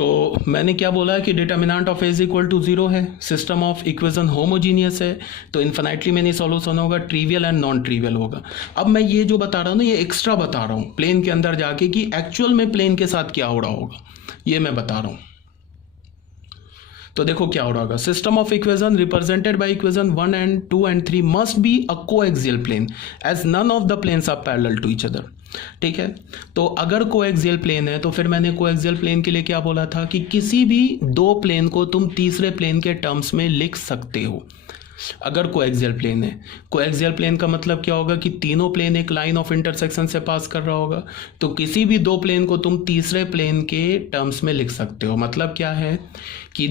तो मैंने क्या बोला कि determinant of A is equal to 0 है, सिस्टम ऑफ इक्वेशन होमोजीनियस है, तो इन्फिनाइटली मेनी सॉल्यूशन होगा, ट्रिवियल एंड नॉन ट्रिवियल होगा। अब मैं ये जो बता रहा हूँ ना, ये एक्स्ट्रा बता रहा हूँ प्लेन के अंदर जाके कि एक्चुअल में प्लेन के साथ क्या हो रहा होगा, ये मैं बता रहा हूँ। तो देखो क्या हो रहा होगा, system of equation represented by equation 1 and 2 and 3 must be a coaxial plane as none of the planes are parallel to each other. ठीक है, तो अगर कोएक्सियल प्लेन है तो फिर मैंने कोएक्सियल प्लेन के लिए क्या बोला था कि किसी भी दो प्लेन को तुम तीसरे प्लेन के टर्म्स में लिख सकते हो अगर कोएक्सियल प्लेन है। कोएक्सियल प्लेन का मतलब क्या होगा कि तीनों प्लेन एक लाइन ऑफ इंटरसेक्शन से पास कर रहा होगा, तो किसी भी दो प्लेन को तुम तीसरे प्लेन के टर्म्स में लिख सकते हो। मतलब क्या है कि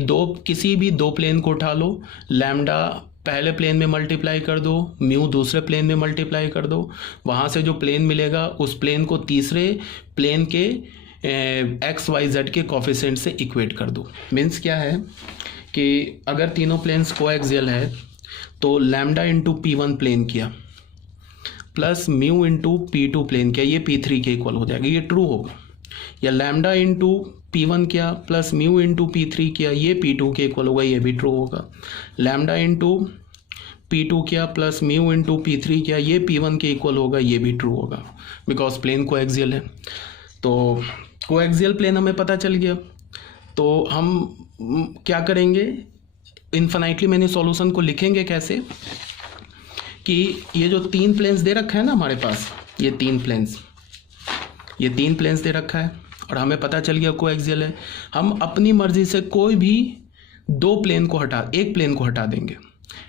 किसी भी दो प्लेन को उठा लो, लैम्डा पहले प्लेन में मल्टीप्लाई कर दो, म्यू दूसरे प्लेन में मल्टीप्लाई कर दो, वहाँ से जो प्लेन मिलेगा उस प्लेन को तीसरे प्लेन के एक्स वाई जेड के कोफिशिएंट से इक्वेट कर दो। मीन्स क्या है कि अगर तीनों प्लेन्स कोएक्सियल है तो लैम्डा इंटू P1 प्लेन किया plus mu into P2 plane किया, ये P3 के इक्वल हो जाएगा, ये ट्रू होगा। या लैम्डा इंटू P1 किया प्लस म्यू इंटू P3 किया, ये P2 के इक्वल होगा, ये भी ट्रू होगा। लैम्डा इंटू P2 किया प्लस म्यू इंटू P3 किया, ये P1 के इक्वल होगा, ये भी ट्रू होगा, बिकॉज प्लेन कोएक्सियल है। तो कोएक्सियल प्लेन हमें पता चल गया, तो हम क्या करेंगे, इन्फिनाइटली मैंने सॉल्यूशन को लिखेंगे कैसे कि ये जो तीन प्लेन्स दे रखा है ना हमारे पास, ये तीन प्लेन्स दे रखा है और हमें पता चल गया कोएक्सियल है। हम अपनी मर्जी से कोई भी एक प्लेन को हटा देंगे।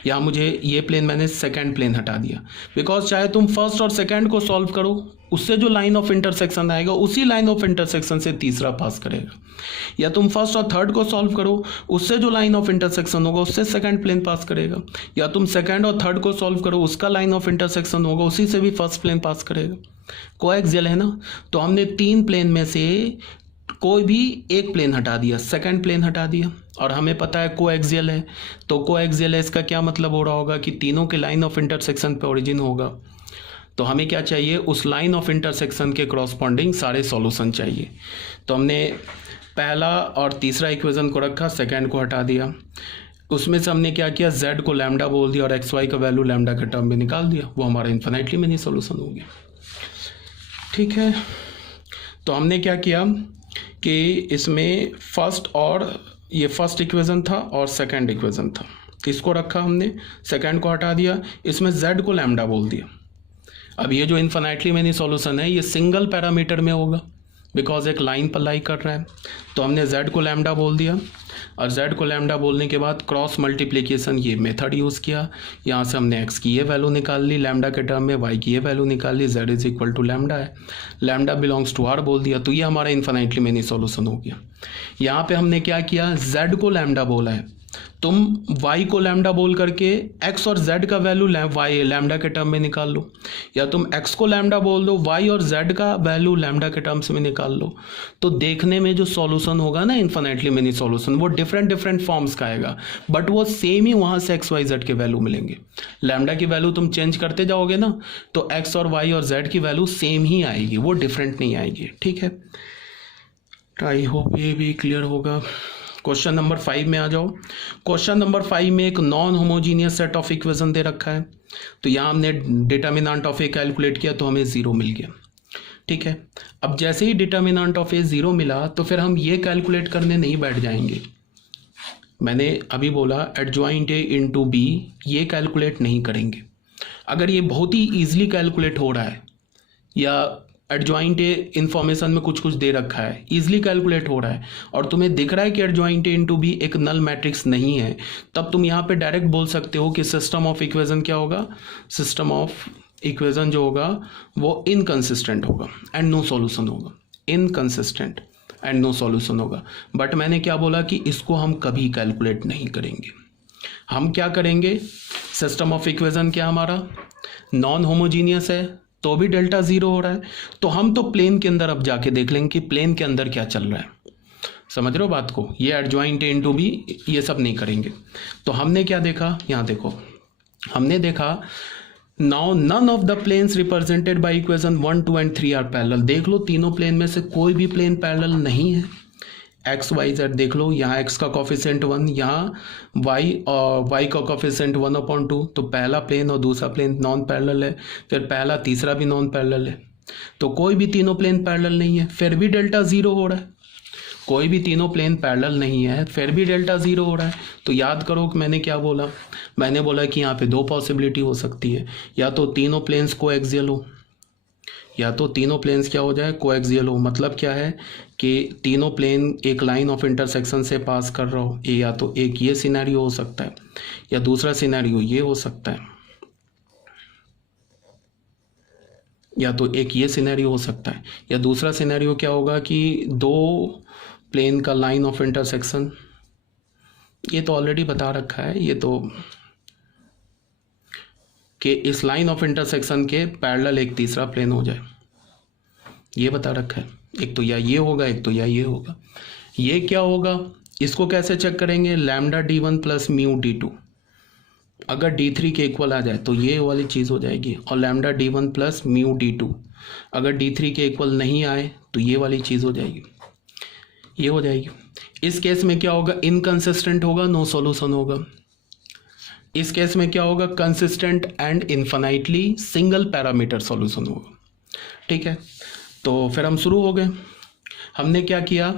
या मुझे ये प्लेन, मैंने सेकंड प्लेन हटा दिया, बिकॉज चाहे तुम फर्स्ट और सेकंड को सॉल्व करो, उससे जो लाइन ऑफ इंटरसेक्शन आएगा उसी लाइन ऑफ इंटरसेक्शन से तीसरा पास करेगा। या तुम फर्स्ट और थर्ड को सॉल्व करो, उससे जो लाइन ऑफ इंटरसेक्शन होगा उससे सेकंड प्लेन पास करेगा। या तुम सेकंड और थर्ड को सॉल्व करो, उसका लाइन ऑफ इंटरसेक्शन होगा, उसी से भी फर्स्ट प्लेन पास करेगा। कोएक्सियल है ना, तो हमने तीन प्लेन में से कोई भी एक प्लेन हटा दिया, सेकंड प्लेन हटा दिया, और हमें पता है कोएक्सियल है। तो कोएक्सियल है, इसका क्या मतलब हो रहा होगा कि तीनों के लाइन ऑफ इंटरसेक्शन पे ओरिजिन होगा। तो हमें क्या चाहिए, उस लाइन ऑफ इंटरसेक्शन के करस्पॉन्डिंग सारे सॉल्यूशन चाहिए। तो हमने पहला और तीसरा इक्वेशन को रखा, सेकंड को हटा दिया। उसमें से हमने क्या किया, z को लैम्डा बोल दिया और एक्स वाई का वैल्यू लैम्डा के टर्म में निकाल दिया, वो हमारा इन्फिनाइटली मेनी सॉल्यूशन हो गया। ठीक है, तो हमने क्या किया कि इसमें ये फर्स्ट इक्वेशन था और सेकंड इक्वेशन था, इसको रखा हमने, सेकंड को हटा दिया, इसमें z को लैम्डा बोल दिया। अब ये जो इन्फिनाइटली मेनी सॉल्यूशन है ये सिंगल पैरामीटर में होगा, बिकॉज एक लाइन पर लाई कर रहा है। तो हमने z को लैम्डा बोल दिया, और z को लैम्डा बोलने के बाद क्रॉस मल्टीप्लिकेशन ये मेथड यूज़ किया। यहाँ से हमने x की ये वैल्यू निकाल ली लैम्डा के टर्म में, y की ये वैल्यू निकाल ली, z is equal to lambda है, लैम्डा बिलोंग्स टू r बोल दिया। तो ये हमारा इन्फिनाइटली मेनी सॉल्यूशन हो गया। यहाँ पे हमने क्या किया, z को लैम्डा बोला है, तुम y को लैम्डा बोल करके x और z का वैल्यू y लैम्डा के टर्म में निकाल लो, या तुम x को लैम्डा बोल दो, y और z का वैल्यू लैम्डा के टर्म्स में निकाल लो। तो देखने में जो सॉल्यूशन होगा ना इन्फिनाइटली मेनी सॉल्यूशन, वो डिफरेंट फॉर्म्स का आएगा, बट वो सेम ही वहाँ से x y z के वैल्यू मिलेंगे। लैम्डा की वैल्यू तुम चेंज करते जाओगे ना, तो x और y और z की वैल्यू सेम ही आएगी, वो डिफरेंट नहीं आएगी। ठीक है, आई होप ये भी क्लियर होगा। क्वेश्चन नंबर 5 में आ जाओ। क्वेश्चन नंबर 5 में एक non homogeneous set of equation दे रखा है, तो यहाँ हमने डिटर्मिनेंट ऑफ ए कैलकुलेट किया तो हमें 0 मिल गया। ठीक है, अब जैसे ही डिटर्मिनेंट ऑफ ए 0 मिला तो फिर हम ये कैलकुलेट करने नहीं बैठ जाएंगे। मैंने अभी बोला एडजॉइंट ए इंटू बी, ये कैलकुलेट नहीं करेंगे। अगर ये बहुत ही ईजिली कैलकुलेट हो रहा है, या एडजॉइंट ए इन्फॉर्मेशन में कुछ दे रखा है, इजीली कैलकुलेट हो रहा है, और तुम्हें दिख रहा है कि एडजॉइंट ए इंटू बी एक नल मैट्रिक्स नहीं है, तब तुम यहाँ पे डायरेक्ट बोल सकते हो कि सिस्टम ऑफ इक्वेशन क्या होगा, सिस्टम ऑफ इक्वेशन जो होगा वो इनकंसिस्टेंट होगा एंड नो सॉल्यूशन होगा, इनकंसिस्टेंट एंड नो सॉल्यूशन होगा। बट मैंने क्या बोला कि इसको हम कभी कैलकुलेट नहीं करेंगे। हम क्या करेंगे, सिस्टम ऑफ इक्वेशन क्या हमारा नॉन होमोजीनियस है, तो भी डेल्टा 0 हो रहा है, तो हम तो प्लेन के अंदर अब जाके देख लेंगे कि प्लेन के अंदर क्या चल रहा है। समझ रहे हो बात को, ये एडजॉइंट ए इंटू बी ये सब नहीं करेंगे। तो हमने क्या देखा, यहाँ देखो, हमने देखा now none of the planes represented by equation 1, 2 and 3 are parallel. देख लो तीनों प्लेन में से कोई भी प्लेन पैरेलल नहीं है। एक्स वाई जेड देख लो, यहाँ एक्स का कॉफिशेंट 1, यहाँ वाई और वाई का कॉफिशेंट 1/2, तो पहला प्लेन और दूसरा प्लेन नॉन पैरेलल है, फिर पहला तीसरा भी नॉन पैरेलल है, तो कोई भी तीनों प्लेन पैरेलल नहीं है, फिर भी डेल्टा ज़ीरो हो रहा है। कोई भी तीनों प्लेन पैरेलल नहीं है फिर भी डेल्टा ज़ीरो हो रहा है। तो याद करो कि मैंने क्या बोला, मैंने बोला कि यहाँ पे दो पॉसिबिलिटी हो सकती है, या तो तीनों प्लेन्स कोएक्सियल हो, या तो तीनों प्लेन्स क्या हो जाए, कोएक्सियल हो। मतलब क्या है कि तीनों प्लेन एक लाइन ऑफ इंटरसेक्शन से पास कर रहा हो, या तो एक ये सिनेरियो हो सकता है, या दूसरा सिनेरियो ये हो सकता है, या तो एक ये सिनेरियो हो सकता है, या दूसरा सिनेरियो क्या होगा कि दो प्लेन का लाइन ऑफ इंटरसेक्शन, ये तो ऑलरेडी बता रखा है, ये तो कि इस लाइन ऑफ इंटरसेक्शन के पैरेलल एक तीसरा प्लेन हो जाए, ये बता रखा है। एक तो या ये होगा, एक तो या ये होगा। ये क्या होगा, इसको कैसे चेक करेंगे, lambda d1 plus mu d2, अगर d3 के इक्वल आ जाए तो ये वाली चीज़ हो जाएगी, और lambda d1 plus mu d2 अगर d3 के इक्वल नहीं आए तो ये वाली चीज़ हो जाएगी, ये हो जाएगी। इस केस में क्या होगा, इनकंसिस्टेंट होगा, नो सॉल्यूशन होगा। इस केस में क्या होगा, consistent and infinitely single parameter solution होगा। ठीक है, तो फिर हम शुरू हो गए। हमने क्या किया,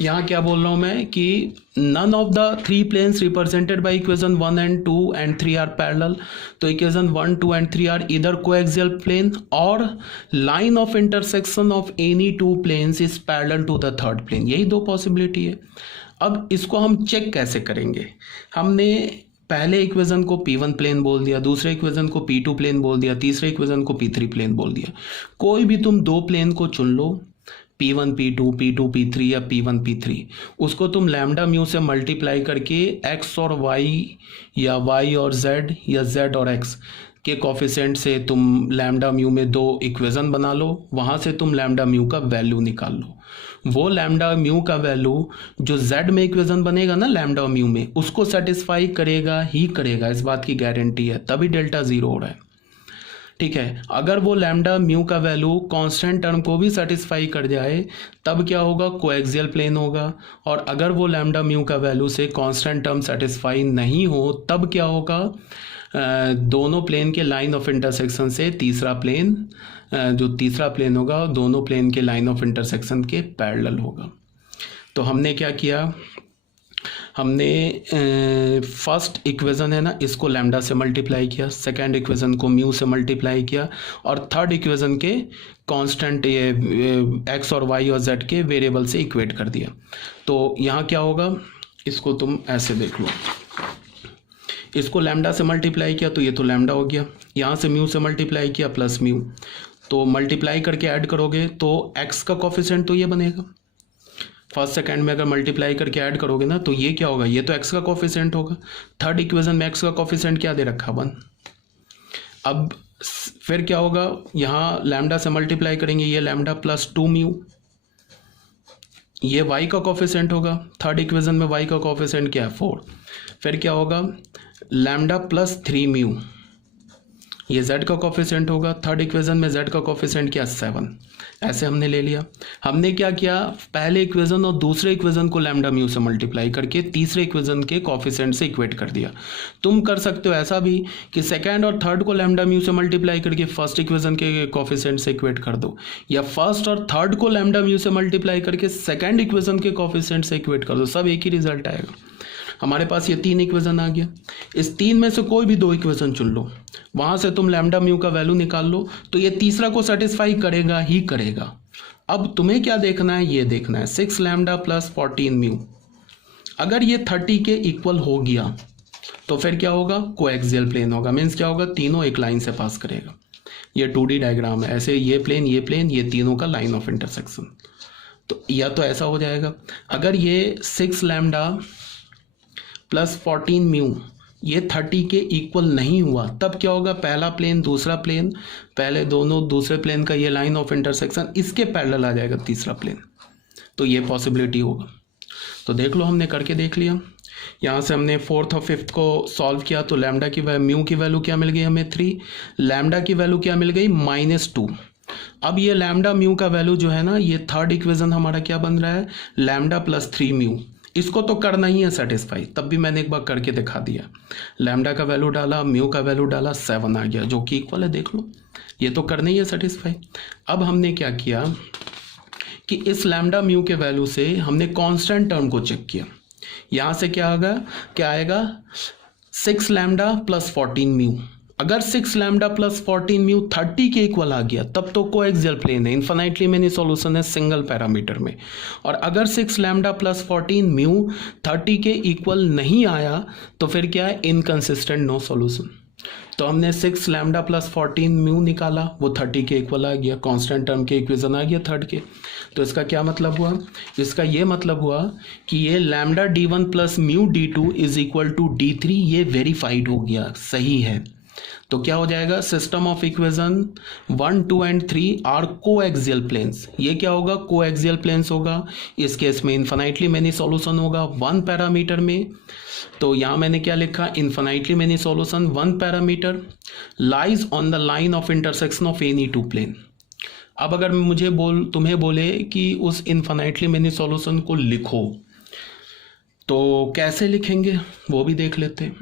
यहाँ क्या बोल रहा हूँ मैं कि none of the three planes represented by equation 1 and 2 and 3 are parallel. तो इक्वेशन 1, 2 and 3 आर इधर कोएक्सियल प्लेन, और line of intersection of any two planes is parallel to the third plane. यही दो पॉसिबिलिटी है। अब इसको हम check कैसे करेंगे, हमने पहले इक्वेशन को P1 प्लेन बोल दिया, दूसरे इक्वेशन को P2 प्लेन बोल दिया, तीसरे इक्वेशन को P3 प्लेन बोल दिया। कोई भी तुम दो प्लेन को चुन लो, P1 P2, P2 P3 या P1 P3, उसको तुम लैम्डा म्यू से मल्टीप्लाई करके x और y या y और z या z और x के कॉफिशेंट से तुम लैम्डा म्यू में दो इक्वेशन बना लो, वहाँ से तुम लैम्डा म्यू का वैल्यू निकाल लो। वो लैम्डा म्यू का वैल्यू जो z में इक्वेशन बनेगा ना लैम्डा म्यू में, उसको सेटिस्फाई करेगा ही करेगा, इस बात की गारंटी है, तभी डेल्टा ज़ीरो हो रहा है। ठीक है, अगर वो लैम्डा म्यू का वैल्यू कांस्टेंट टर्म को भी सेटिस्फाई कर जाए तब क्या होगा, कोएक्सियल प्लेन होगा। और अगर वो लैम्डा म्यू का वैल्यू से कांस्टेंट टर्म सेटिस्फाई नहीं हो तब क्या होगा, दोनों प्लेन के लाइन ऑफ इंटरसेक्शन से तीसरा प्लेन, जो तीसरा प्लेन होगा दोनों प्लेन के लाइन ऑफ इंटरसेक्शन के पैरेलल होगा। तो हमने क्या किया, हमने फर्स्ट इक्वेशन है ना, इसको लैम्डा से मल्टीप्लाई किया, सेकंड इक्वेशन को म्यू से मल्टीप्लाई किया, और थर्ड इक्वेशन के कांस्टेंट ये एक्स और वाई और जेड के वेरिएबल से इक्वेट कर दिया। तो यहाँ क्या होगा, इसको तुम ऐसे देख लो, इसको लैम्डा से मल्टीप्लाई किया तो ये तो लैम्डा हो गया, यहाँ से म्यू से मल्टीप्लाई किया प्लस म्यू, तो मल्टीप्लाई करके ऐड करोगे तो एक्स का कॉफिशेंट तो ये बनेगा, फर्स्ट सेकंड में अगर मल्टीप्लाई करके ऐड करोगे ना तो ये क्या होगा, ये तो एक्स का कॉफिशेंट होगा। थर्ड इक्वेशन में एक्स का कॉफिशेंट क्या दे रखा, 1। अब फिर क्या होगा, यहाँ लैम्डा से मल्टीप्लाई करेंगे, ये लैम्डा प्लस 2 म्यू, ये y का कॉफिशेंट होगा। थर्ड इक्वेशन में y का कॉफिशेंट क्या है, 4। फिर क्या होगा, लैम्डा प्लस 3 म्यू, ये z का कॉफिशेंट होगा। थर्ड इक्वेशन में z का कॉफिशेंट क्या, 7। ऐसे हमने ले लिया। हमने क्या किया, पहले इक्वेशन और दूसरे इक्वेशन को लैम्डा म्यू से मल्टीप्लाई करके तीसरे इक्वेशन के कॉफिशेंट से इक्वेट कर दिया। तुम कर सकते हो ऐसा भी कि सेकंड और थर्ड को लैम्डा म्यू से मल्टीप्लाई करके फर्स्ट इक्वेशन के कॉफिशेंट से इक्वेट कर दो, या फर्स्ट और थर्ड को लैम्डा म्यू से मल्टीप्लाई करके सेकंड इक्वेशन के कॉफिशेंट से इक्वेट कर दो, सब एक ही रिजल्ट आएगा। हमारे पास ये 3 इक्वेशन आ गया, इस 3 में से कोई भी 2 इक्वेशन चुन लो, वहाँ से तुम लैम्डा म्यू का वैल्यू निकाल लो, तो ये तीसरा को सेटिस्फाई करेगा ही करेगा। अब तुम्हें क्या देखना है, ये देखना है 6 लैम्डा प्लस 14 म्यू, अगर ये 30 के इक्वल हो गया तो फिर क्या होगा, कोएक्सियल प्लेन होगा। मीन्स क्या होगा, तीनों एक लाइन से पास करेगा। ये 2D डायग्राम है, ऐसे ये प्लेन ये तीनों का लाइन ऑफ इंटरसेक्शन, तो या तो ऐसा हो जाएगा। अगर ये 6 लैम्डा प्लस 14 म्यू ये 30 के इक्वल नहीं हुआ तब क्या होगा, पहला प्लेन दूसरा प्लेन, पहले दोनों दूसरे प्लेन का ये लाइन ऑफ इंटरसेक्शन इसके पैरेलल आ जाएगा तीसरा प्लेन, तो ये पॉसिबिलिटी होगा। तो देख लो, हमने करके देख लिया। यहाँ से हमने फोर्थ और फिफ्थ को सॉल्व किया तो लैम्डा की म्यू की वैल्यू क्या मिल गई हमें, 3। लैम्डा की वैल्यू क्या मिल गई, -2। अब ये लैम्डा म्यू का वैल्यू जो है ना, ये थर्ड इक्वेशन हमारा क्या बन रहा है, लैम्डा प्लस 3 म्यू। इसको तो करना ही है सेटिस्फाई, तब भी मैंने एक बार करके दिखा दिया। लैम्डा का वैल्यू डाला, म्यू का वैल्यू डाला, 7 आ गया, जो कि इक्वल है, देख लो, ये तो करना ही है सेटिस्फाई। अब हमने क्या किया कि इस लैम्डा म्यू के वैल्यू से हमने कांस्टेंट टर्म को चेक किया। यहाँ से क्या आएगा 6 लैम्डा प्लस 14 म्यू। अगर 6 लैम्डा प्लस 14 म्यू 30 के इक्वल आ गया तब तो कोएक्सियल प्लेन है, इन्फिनाइटली मेनी सॉल्यूशन है सिंगल पैरामीटर में। और अगर 6 लैम्डा प्लस 14 म्यू 30 के इक्वल नहीं आया तो फिर क्या है, इनकंसिस्टेंट, नो सॉल्यूशन। तो हमने 6 लैम्डा प्लस 14 म्यू निकाला, वो 30 के इक्वल आ गया, कांस्टेंट टर्म के इक्वेशन आ गया थर्ड के। तो इसका क्या मतलब हुआ, इसका ये मतलब हुआ कि ये lambda d1 plus mu d2 is equal to d3, ये वेरीफाइड हो गया, सही है। तो क्या हो जाएगा, system of equation 1, 2 and 3 are coaxial planes. ये क्या होगा, कोएक्सियल प्लेन्स होगा। इस केस में इन्फिनाइटली मेनी सॉल्यूशन होगा 1 पैरामीटर में। तो यहाँ मैंने क्या लिखा, infinitely many solution 1 parameter lies on the line of intersection of any 2 plane. अब अगर तुम्हें बोले कि उस इन्फिनाइटली मेनी सॉल्यूशन को लिखो, तो कैसे लिखेंगे वो भी देख लेते हैं।